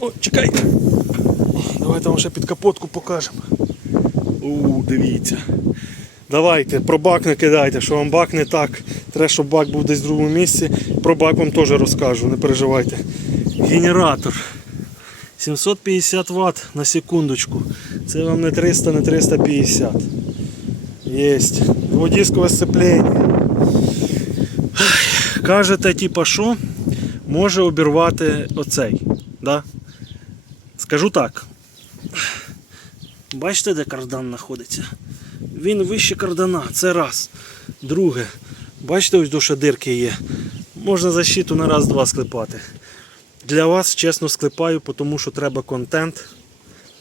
О, чекай. Давайте вам ще під капотку покажемо. У, дивіться. Давайте, про бак не кидайте, що вам бак не так. Треба, щоб бак був десь в другому місці. Про бак вам теж розкажу, не переживайте. Генератор. 750 Вт на секундочку. Це вам не 300, не 350. Єсть. Дводискове сцеплення. Кажете, типа, що може обірвати оцей. Да? Скажу так. Бачите, де кардан знаходиться? Він вище кардана, це раз. Друге. Бачите, ось душа дирки є. Можна защиту на раз-два склепати. Для вас чесно склепаю, тому що треба контент.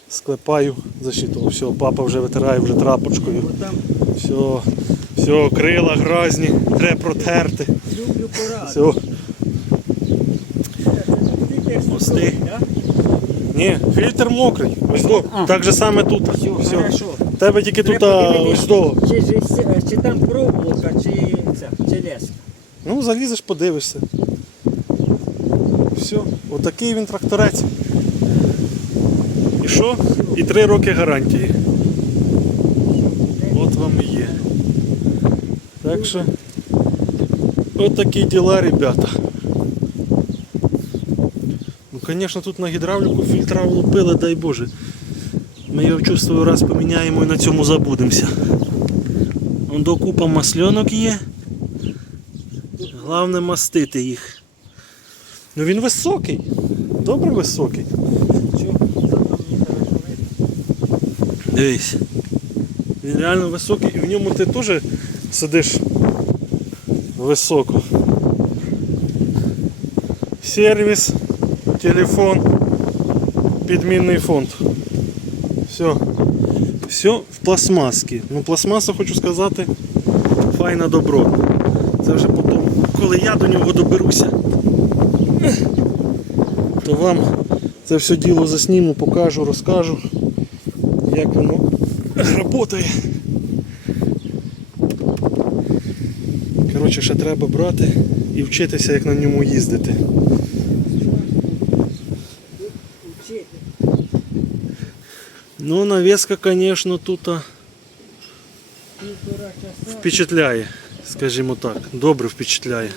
Склепаю защиту. Все, папа вже витирає вже трапочкою. Все, все, крила гразні, треба протерти. люблю пораду. Все. Мости. Ні, фільтр мокрий. Ось до. А. Так же саме тут. Все, Все. хорошо. Тебе тільки тут а, ось до. Чи, чи, чи там проволока, чи, чи леска. Ну, залізеш, подивишся. Все, отакий він тракторець. І що? І три роки гарантії. От вам і є. Так що, от такі діла, ребята. Звісно, тут на гідравліку фільтра влупили, дай Боже. Ми його чувствую раз поміняємо і на цьому забудемося. До купа масльонок є. Головне мастити їх. Ну він високий. Добре високий. Дивись. Він реально високий і в ньому ти теж сидиш високо. Сервіс, телефон, підмінний фонд. Все. Все в пластмасці. Ну, пластмаса, хочу сказати, файна добро. Це вже потім, коли я до нього доберуся, то вам це все діло засніму, покажу, розкажу, як воно працює. Коротше, ще треба брати і вчитися, як на ньому їздити. Ну, навеска, конечно, тут впечатляет, скажем так. Добре і